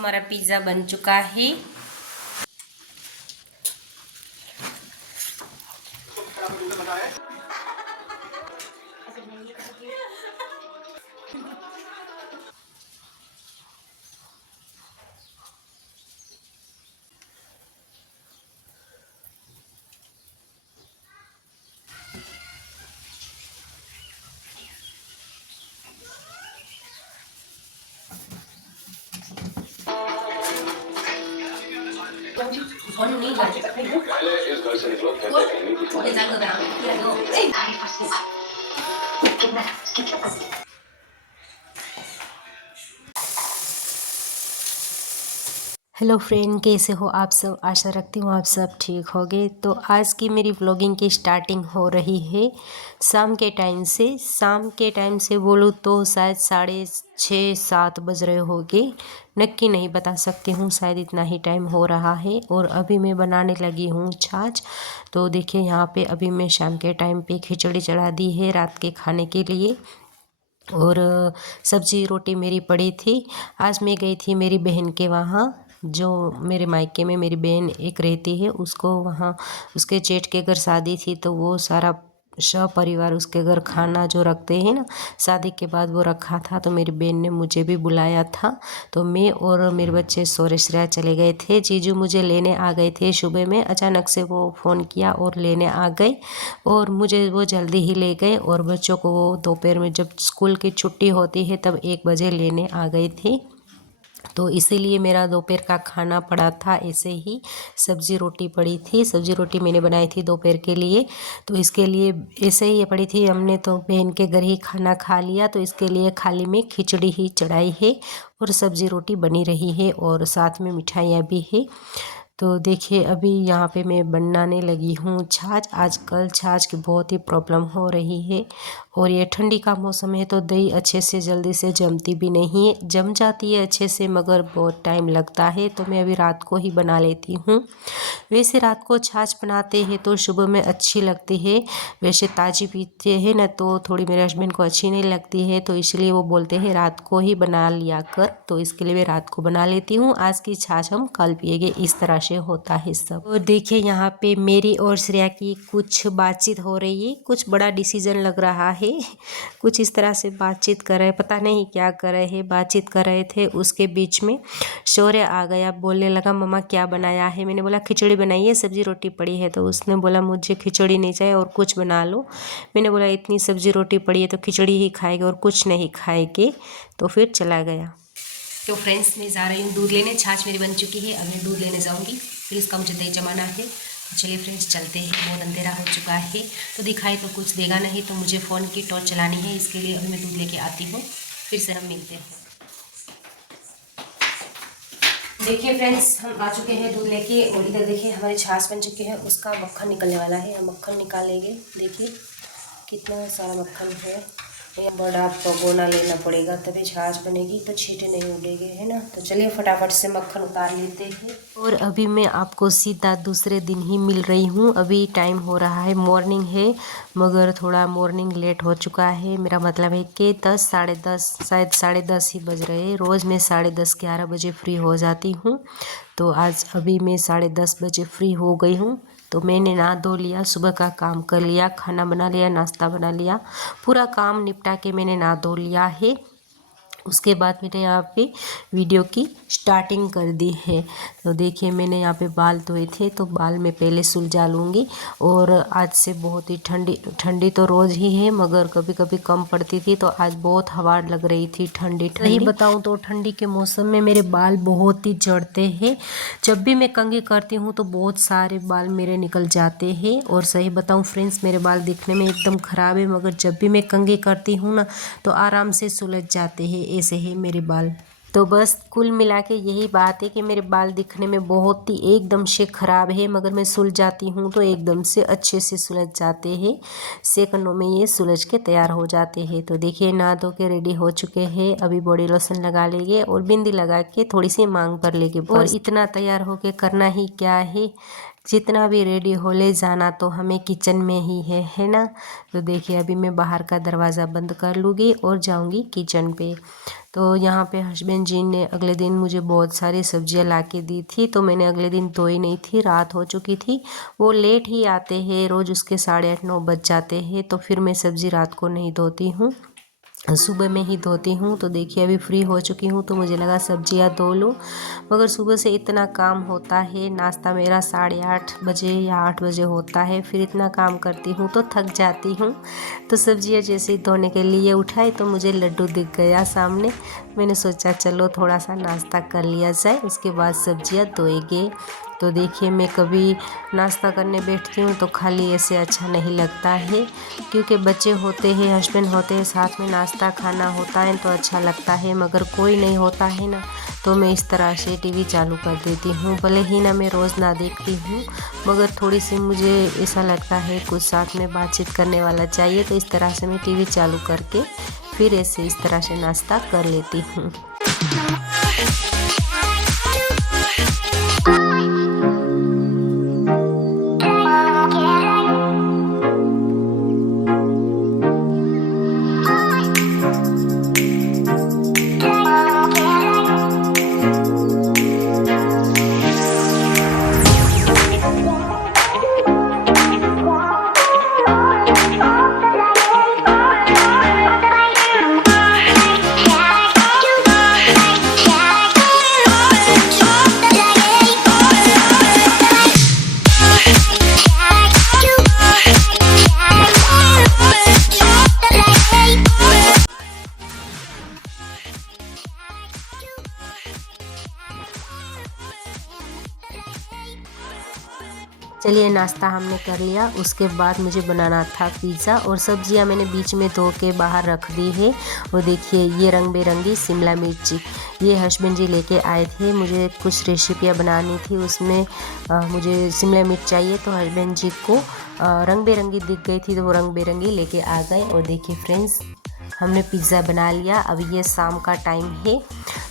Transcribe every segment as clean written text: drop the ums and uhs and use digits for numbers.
हमारा पिज़्ज़ा बन चुका है। पहले इस घर से निकलो, फिर देखेंगे कि हेलो फ्रेंड, कैसे हो आप सब। आशा रखती हूँ आप सब ठीक होगे। तो आज की मेरी व्लॉगिंग की स्टार्टिंग हो रही है शाम के टाइम से। शाम के टाइम से बोलूँ तो शायद 6:30-7 बज रहे होंगे, नक्की नहीं बता सकती हूँ, शायद इतना ही टाइम हो रहा है। और अभी मैं बनाने लगी हूँ छाछ। तो देखिए यहाँ पे अभी मैं शाम के टाइम पे खिचड़ी चढ़ा दी है रात के खाने के लिए। और सब्जी रोटी मेरी पड़ी थी। आज मैं गई थी मेरी बहन के वहाँ, जो मेरे मायके में मेरी बहन एक रहती है, उसको वहाँ उसके जेठ के घर शादी थी। तो वो सारा सपरिवार उसके घर खाना जो रखते हैं ना, शादी के बाद वो रखा था। तो मेरी बहन ने मुझे भी बुलाया था। तो मैं और मेरे बच्चे सोरेसरा चले गए थे। जीजू मुझे लेने आ गए थे सुबह में, अचानक से वो फ़ोन किया और लेने आ गए। और मुझे वो जल्दी ही ले गए। और बच्चों को वो दोपहर में जब स्कूल की छुट्टी होती है तब 1 बजे लेने आ गए थे। तो इसीलिए मेरा दोपहर का खाना पड़ा था ऐसे ही। सब्ज़ी रोटी पड़ी थी, सब्ज़ी रोटी मैंने बनाई थी दोपहर के लिए। तो इसके लिए ऐसे ही ये पड़ी थी। हमने तो बहन के घर ही खाना खा लिया, तो इसके लिए खाली में खिचड़ी ही चढ़ाई है और सब्ज़ी रोटी बनी रही है और साथ में मिठाइयाँ भी है। तो देखिए अभी यहाँ पे मैं बनाने लगी हूँ छाछ। आजकल छाछ की बहुत ही प्रॉब्लम हो रही है। और ये ठंडी का मौसम है तो दही अच्छे से जल्दी से जमती भी नहीं है। जम जाती है अच्छे से मगर बहुत टाइम लगता है। तो मैं अभी रात को ही बना लेती हूँ। वैसे रात को छाछ बनाते हैं तो सुबह में अच्छी लगती है। वैसे ताज़ी पीते हैं ना तो थोड़ी मेरे हस्बैंड को अच्छी नहीं लगती है, तो इसलिए वो बोलते हैं रात को ही बना लिया कर। तो इसके लिए मैं रात को बना लेती हूँ। आज की छाछ हम कल पिएंगे, इस तरह से होता है सब। और देखिए यहाँ पे मेरी और श्रेया की कुछ बातचीत हो रही है। कुछ बड़ा डिसीजन लग रहा है। कुछ इस तरह से बातचीत कर रहे, पता नहीं क्या कर रहे हैं। बातचीत कर रहे थे, उसके बीच में शौर्य आ गया, बोलने लगा मम्मा क्या बनाया है। मैंने बोला खिचड़ी बनाई है, सब्जी रोटी पड़ी है। तो उसने बोला मुझे खिचड़ी नहीं चाहिए और कुछ बना लो। मैंने बोला इतनी सब्जी रोटी पड़ी है तो खिचड़ी ही खाएंगे और कुछ नहीं खाएंगे। तो फिर चला गया। तो फ्रेंड्स मैं जा रही हूँ दूध लेने। छाछ मेरी बन चुकी है, अब मैं दूध लेने जाऊँगी, फिर इसका मुझे दही जमाना है। तो चलिए फ्रेंड्स चलते हैं, बहुत अंधेरा हो चुका है। तो दिखाई तो कुछ देगा नहीं, तो मुझे फ़ोन की टॉर्च चलानी है। इसके लिए अभी मैं दूध लेके आती हूँ, फिर से हम मिलते हैं। देखिए फ्रेंड्स हम आ चुके हैं दूध लेके। और इधर देखिए हमारी छाछ बन चुकी है, उसका मक्खन निकलने वाला है। हम मक्खन निकालेंगे। देखिए कितना सारा मक्खन है। ये बड़ा पगोना लेना पड़ेगा तभी छाछ बनेगी, तो छींटे नहीं उड़ेंगे, है ना। तो चलिए फटाफट से मक्खन उतार लेते हैं। और अभी मैं आपको सीधा दूसरे दिन ही मिल रही हूँ। अभी टाइम हो रहा है, मॉर्निंग है, मगर थोड़ा मॉर्निंग लेट हो चुका है। मेरा मतलब है कि 10 साढ़े 10 शायद 10:30 ही बज रहे हैं। रोज़ मैं 10:30-11 बजे फ्री हो जाती हूँ। तो आज अभी मैं 10:30 बजे फ्री हो गई हूँ। तो मैंने नहा धो लिया, सुबह का काम कर लिया, खाना बना लिया, नाश्ता बना लिया, पूरा काम निपटा के मैंने नहा धो लिया है। उसके बाद मैंने यहाँ पे वीडियो की स्टार्टिंग कर दी है। तो देखिए मैंने यहाँ पे बाल धोए थे, तो बाल में पहले सुलझा लूँगी। और आज से बहुत ही ठंडी ठंडी तो रोज़ ही है, मगर कभी कभी कम पड़ती थी। तो आज बहुत हवा लग रही थी, ठंडी ठंडी। सही बताऊँ तो ठंडी के मौसम में मेरे बाल बहुत ही झड़ते हैं। जब भी मैं कंघी करती हूँ तो बहुत सारे बाल मेरे निकल जाते हैं। और सही बताऊँ फ्रेंड्स मेरे बाल दिखने में एकदम ख़राब है, मगर जब भी मैं कंघी करती हूँ ना तो आराम से सुलझ जाते हैं। ऐसे ही मेरे बाल। तो बस कुल मिला के यही बात है कि मेरे बाल दिखने में बहुत ही एकदम से ख़राब है, मगर मैं सुलझाती हूँ तो एकदम से अच्छे से सुलझ जाते हैं। सेकंडों में ये सुलझ के तैयार हो जाते हैं। तो देखिए नहा धो के रेडी हो चुके हैं। अभी बॉडी लोशन लगा लेंगे और बिंदी लगा के थोड़ी सी मांग पर लेंगे, और इतना तैयार होके करना ही क्या है। जितना भी रेडी हो ले जाना तो हमें किचन में ही है ना। तो देखिए अभी मैं बाहर का दरवाज़ा बंद कर लूँगी और जाऊँगी किचन पे। तो यहाँ पे हस्बैंड जी ने अगले दिन मुझे बहुत सारी सब्जियाँ ला के दी थी, तो मैंने अगले दिन धोई नहीं थी, रात हो चुकी थी। वो लेट ही आते हैं, रोज़ उसके 8:30-9 बज जाते हैं, तो फिर मैं सब्ज़ी रात को नहीं धोती हूँ, सुबह में ही धोती हूँ। तो देखिए अभी फ्री हो चुकी हूँ, तो मुझे लगा सब्जियाँ धो लूँ, मगर सुबह से इतना काम होता है। नाश्ता मेरा 8:30 बजे या 8 बजे होता है, फिर इतना काम करती हूँ तो थक जाती हूँ। तो सब्जियाँ जैसे ही धोने के लिए उठाई तो मुझे लड्डू दिख गया सामने। मैंने सोचा चलो थोड़ा सा नाश्ता कर लिया जाए, उसके बाद सब्जियाँ धोएंगे। तो देखिए मैं कभी नाश्ता करने बैठती हूँ तो खाली ऐसे अच्छा नहीं लगता है, क्योंकि बच्चे होते हैं, हस्बैंड होते हैं, साथ में नाश्ता खाना होता है तो अच्छा लगता है। मगर कोई नहीं होता है ना, तो मैं इस तरह से टीवी चालू कर देती हूँ। भले ही ना मैं रोज़ ना देखती हूँ, मगर थोड़ी सी मुझे ऐसा लगता है कुछ साथ में बातचीत करने वाला चाहिए, तो इस तरह से मैं टीवी चालू करके फिर ऐसे इस तरह से नाश्ता कर लेती हूँ। चलिए नाश्ता हमने कर लिया, उसके बाद मुझे बनाना था पिज़्ज़ा, और सब्जियां मैंने बीच में धो के बाहर रख दी है। और देखिए ये रंग बिरंगी शिमला मिर्ची, ये हस्बैंड जी लेके आए थे, मुझे कुछ रेसिपियां बनानी थी, उसमें मुझे शिमला मिर्च चाहिए, तो हस्बैंड जी को रंग बिरंगी दिख गई थी, तो वो रंग बिरंगी लेके आ गए। और देखिए फ्रेंड्स हमने पिज़्ज़ा बना लिया। अब ये शाम का टाइम है,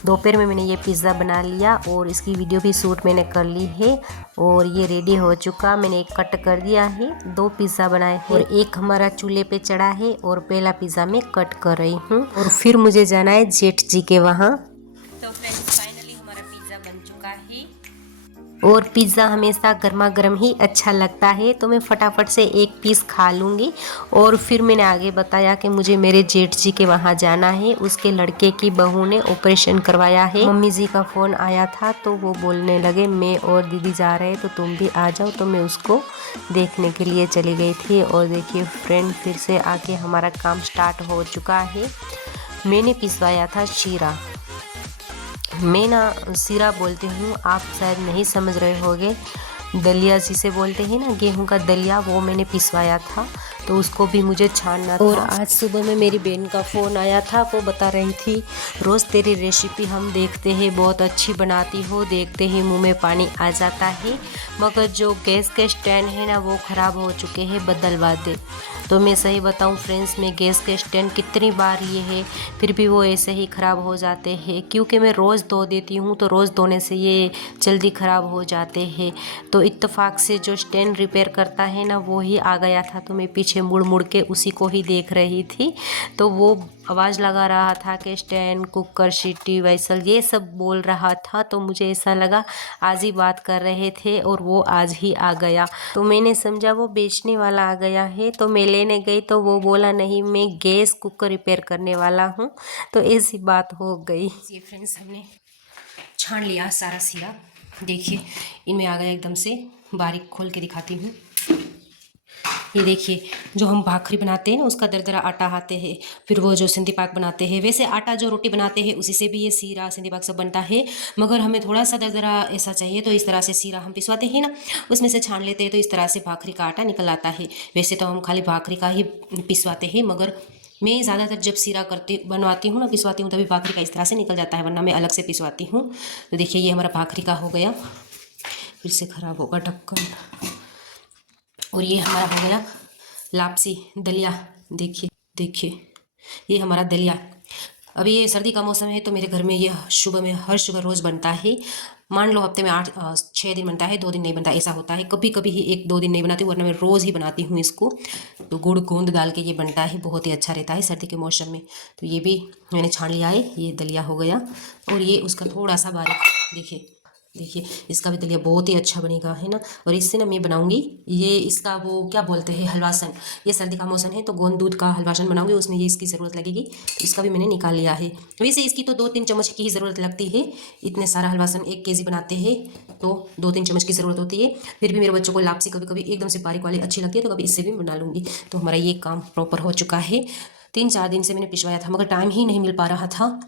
दोपहर में मैंने ये पिज़्ज़ा बना लिया और इसकी वीडियो भी शूट मैंने कर ली है, और ये रेडी हो चुका। मैंने एक कट कर दिया है, 2 पिज़्ज़ा बनाए हैं और एक हमारा चूल्हे पे चढ़ा है, और पहला पिज़्ज़ा मैं कट कर रही हूँ, और फिर मुझे जाना है जेठ जी के वहाँ। तो फ्रेंड्स फाइनली हमारा पिज़्ज़ा बन चुका है, और पिज़्ज़ा हमेशा गर्मा गर्म ही अच्छा लगता है, तो मैं फटाफट से एक पीस खा लूँगी। और फिर मैंने आगे बताया कि मुझे मेरे जेठ जी के वहाँ जाना है, उसके लड़के की बहू ने ऑपरेशन करवाया है। मम्मी जी का फ़ोन आया था, तो वो बोलने लगे मैं और दीदी जा रहे हैं, तो तुम भी आ जाओ, तो मैं उसको देखने के लिए चली गई थी। और देखिए फ्रेंड फिर से आके हमारा काम स्टार्ट हो चुका है। मैंने पिसवाया था शीरा, मैं ना सीरा बोलती हूँ, आप शायद नहीं समझ रहे होंगे, दलिया जिसे बोलते हैं ना, गेहूं का दलिया, वो मैंने पिसवाया था, तो उसको भी मुझे छानना था। और आज सुबह में मेरी बहन का फ़ोन आया था, वो बता रही थी रोज़ तेरी रेसिपी हम देखते हैं, बहुत अच्छी बनाती हो, देखते ही मुंह में पानी आ जाता है, मगर जो गैस के स्टैंड है ना वो ख़राब हो चुके हैं, बदलवा दे। तो मैं सही बताऊं फ्रेंड्स, मैं गैस के स्टैंड कितनी बार लिए हैं, फिर भी वो ऐसे ही ख़राब हो जाते हैं, क्योंकि मैं रोज़ धो देती हूँ, तो रोज़ धोने से ये जल्दी ख़राब हो जाते हैं। तो इत्तेफाक से जो स्टैंड रिपेयर करता है ना वो ही आ गया था, तो मैं पीछे मुड़ मुड़ के उसी को ही देख रही थी, तो वो आवाज़ लगा रहा था कि स्टैंड, कुकर, सीटी, वाइसल, ये सब बोल रहा था। तो मुझे ऐसा लगा आज ही बात कर रहे थे और वो आज ही आ गया, तो मैंने समझा वो बेचने वाला आ गया है, तो मैं लेने गई, तो वो बोला नहीं मैं गैस कुकर रिपेयर करने वाला हूँ, तो ऐसी बात हो गई। ये फ्रेंड्स हमने छान लिया सारा सीरा, देखिए इनमें आ गया एकदम से, बारीक खोल के दिखाती हूँ। ये देखिए जो हम भाखरी बनाते हैं ना उसका दरदरा आटा आते हैं, फिर वो जो सिंधी पाक बनाते हैं, वैसे आटा जो रोटी बनाते हैं उसी से भी ये सीरा सिंधी पाक सब बनता है, मगर हमें थोड़ा सा दरदरा ऐसा चाहिए, तो इस तरह से सीरा हम पिसवाते हैं ना, उसमें से छान लेते हैं, तो इस तरह से भाखरी का आटा निकल आता है। वैसे तो हम खाली भाखरी का ही पिसवाते हैं, मगर मैं ज़्यादातर जब सीरा बनवाती हूँ ना, पिसवाती हूँ, तभी भाखरी का इस तरह से निकल जाता है, वरना मैं अलग से पिसवाती हूँ। तो देखिए ये हमारा भाखरी का हो गया, फिर से ख़राब होगा ढक्कन। और ये हमारा हो गया लापसी दलिया, देखिए देखिए ये हमारा दलिया। अभी ये सर्दी का मौसम है तो मेरे घर में ये सुबह में हर सुबह रोज़ बनता है। मान लो हफ्ते में 6 दिन बनता है, 2 दिन नहीं बनता, ऐसा होता है। कभी कभी ही 1-2 दिन नहीं बनाती, वरना मैं रोज़ ही बनाती हूँ इसको। तो गुड़ गूंद डाल के ये बनता है, बहुत ही अच्छा रहता है सर्दी के मौसम में। तो ये भी मैंने छान लिया है, ये दलिया हो गया। और ये उसका थोड़ा सा बारीक, देखिए देखिए इसका भी दलिया बहुत ही अच्छा बनेगा, है ना। और इससे ना मैं बनाऊंगी ये, इसका वो क्या बोलते हैं, हलवासन। ये सर्दी का मौसम है तो गोंद दूध का हलवासन बनाऊंगी, उसमें ये इसकी ज़रूरत लगेगी। इसका भी मैंने निकाल लिया है। वैसे इसकी तो 2-3 चम्मच की ही ज़रूरत लगती है। इतने सारा हलवासन 1 केजी बनाते हैं तो 2-3 चम्मच की ज़रूरत होती है। फिर भी मेरे बच्चों को लापसी कभी कभी एकदम से बारीक वाली अच्छी लगती है, तो कभी इससे भी बना लूँगी। तो हमारा ये काम प्रॉपर हो चुका है। 3-4 दिन से मैंने पिछवाया था, मगर टाइम ही नहीं मिल पा रहा था,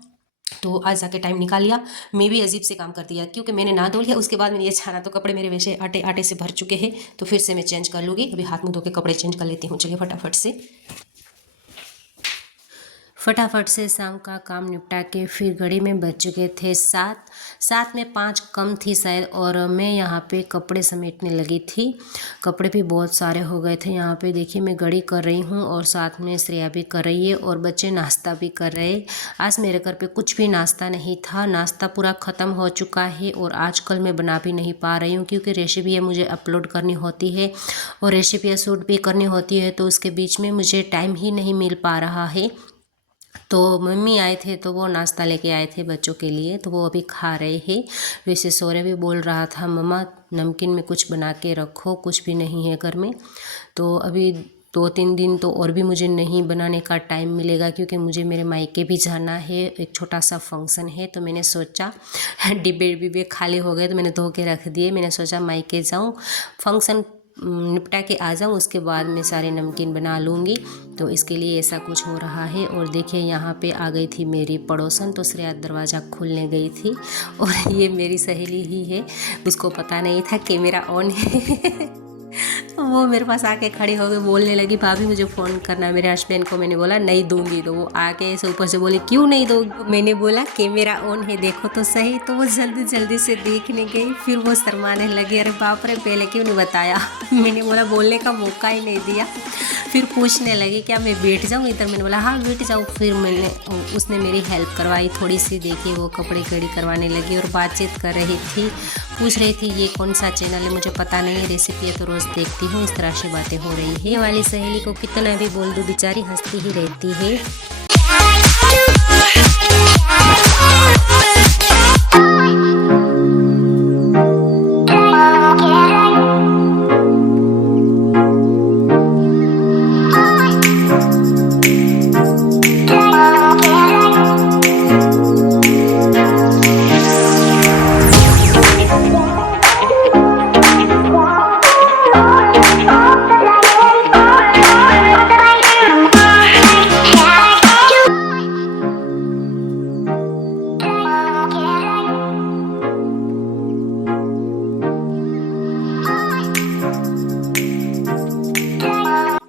तो आज जाके टाइम निकाल लिया। मैं भी अजीब से काम कर दिया, क्योंकि मैंने ना धो लिया, उसके बाद मैंने ये छाना, तो कपड़े मेरे वैसे आटे आटे से भर चुके हैं। तो फिर से मैं चेंज कर लूँगी। अभी हाथ मुँह धो के कपड़े चेंज कर लेती हूँ। चलिए फटाफट से शाम का काम निपटा के फिर घड़ी में बज चुके थे 7 में 5 कम थी शायद, और मैं यहाँ पे कपड़े समेटने लगी थी। कपड़े भी बहुत सारे हो गए थे। यहाँ पे देखिए मैं घड़ी कर रही हूँ और साथ में श्रेया भी कर रही है और बच्चे नाश्ता भी कर रहे। आज मेरे घर पे कुछ भी नाश्ता नहीं था, नाश्ता पूरा ख़त्म हो चुका है। और आजकल मैं बना भी नहीं पा रही हूँ, क्योंकि रेसिपी मुझे अपलोड करनी होती है और रेसिपी शूट भी करनी होती है, तो उसके बीच में मुझे टाइम ही नहीं मिल पा रहा है। तो मम्मी आए थे तो वो नाश्ता लेके आए थे बच्चों के लिए, तो वो अभी खा रहे हैं। वैसे सौर्य भी बोल रहा था मम्मा नमकीन में कुछ बना के रखो, कुछ भी नहीं है घर में। तो अभी 2-3 दिन तो और भी मुझे नहीं बनाने का टाइम मिलेगा, क्योंकि मुझे मेरे मायके भी जाना है, एक छोटा सा फंक्शन है। तो मैंने सोचा डिब्बे खाली हो गए तो मैंने धो के रख दिए। मैंने सोचा मायके जाऊँ, फंक्शन निपटा के आ जाऊँ, उसके बाद मैं सारे नमकीन बना लूँगी। तो इसके लिए ऐसा कुछ हो रहा है। और देखिए यहाँ पे आ गई थी मेरी पड़ोसन, तो श्रेया दरवाज़ा खोलने गई थी। और ये मेरी सहेली ही है, उसको पता नहीं था कैमरा ऑन है। वो मेरे पास आके खड़ी हो गई, बोलने लगी भाभी मुझे फ़ोन करना मेरे हस्बैंड को। मैंने बोला नहीं दूंगी। तो वो आके ऐसे ऊपर से बोली क्यों नहीं दोगी। मैंने बोला कैमरा ऑन है, देखो तो सही। तो वो जल्दी जल्दी से देखने गई, फिर वो शर्माने लगी, अरे बाप रे पहले क्यों नहीं बताया। मैंने बोला बोलने का मौका ही नहीं दिया। फिर पूछने लगी क्या मैं बैठ जाऊँ इधर। मैंने बोला हाँ बैठ जाऊँ। फिर उसने मेरी हेल्प करवाई थोड़ी सी। देखिए वो कपड़े कड़ी करवाने लगी और बातचीत कर रही थी, पूछ रही थी ये कौन सा चैनल है, मुझे पता नहीं है, रेसिपी है तो रोज़ देखती हूँ। इस तरह से बातें हो रही है। ये वाली सहेली को कितना भी बोल दूँ बेचारी हंसती ही रहती है।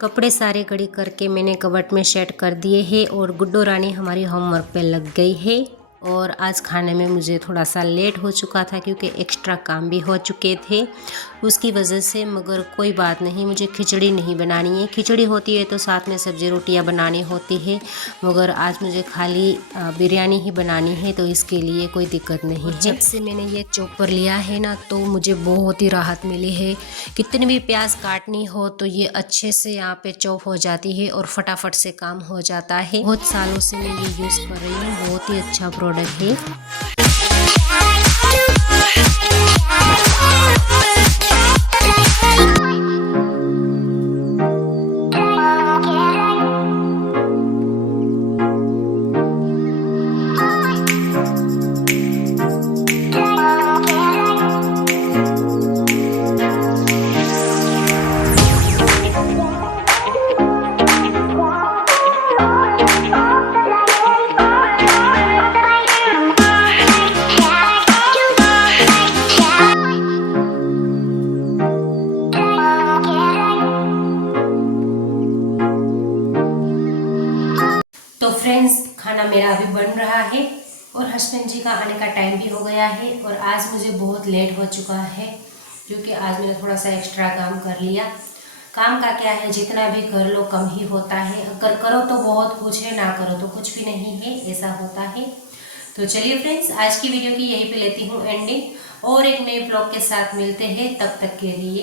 कपड़े सारे घड़ी करके मैंने कबर्ड में सेट कर दिए हैं। और गुड्डो रानी हमारी होमवर्क पे लग गई है। और आज खाने में मुझे थोड़ा सा लेट हो चुका था, क्योंकि एक्स्ट्रा काम भी हो चुके थे उसकी वजह से। मगर कोई बात नहीं, मुझे खिचड़ी नहीं बनानी है। खिचड़ी होती है तो साथ में सब्जी रोटियां बनानी होती है, मगर आज मुझे खाली बिरयानी ही बनानी है, तो इसके लिए कोई दिक्कत नहीं है। जब से मैंने ये चॉपर लिया है ना, तो मुझे बहुत ही राहत मिली है। कितनी भी प्याज काटनी हो तो ये अच्छे से यहाँ पे चॉप हो जाती है और फटाफट से काम हो जाता है। बहुत सालों से मैं ये यूज़ कर रही हूँ, बहुत ही अच्छा प्रोडक्ट है। तो फ्रेंड्स खाना मेरा अभी बन रहा है और हस्बैंड जी का आने का टाइम भी हो गया है। और आज मुझे बहुत लेट हो चुका है, क्योंकि आज मैंने थोड़ा सा एक्स्ट्रा काम कर लिया। काम का क्या है, जितना भी कर लो कम ही होता है। अगर करो तो बहुत कुछ है, ना करो तो कुछ भी नहीं है, ऐसा होता है। तो चलिए फ्रेंड्स, आज की वीडियो की यहीं पे लेती हूँ एंडिंग, और एक नए ब्लॉग के साथ मिलते हैं। तब तक के लिए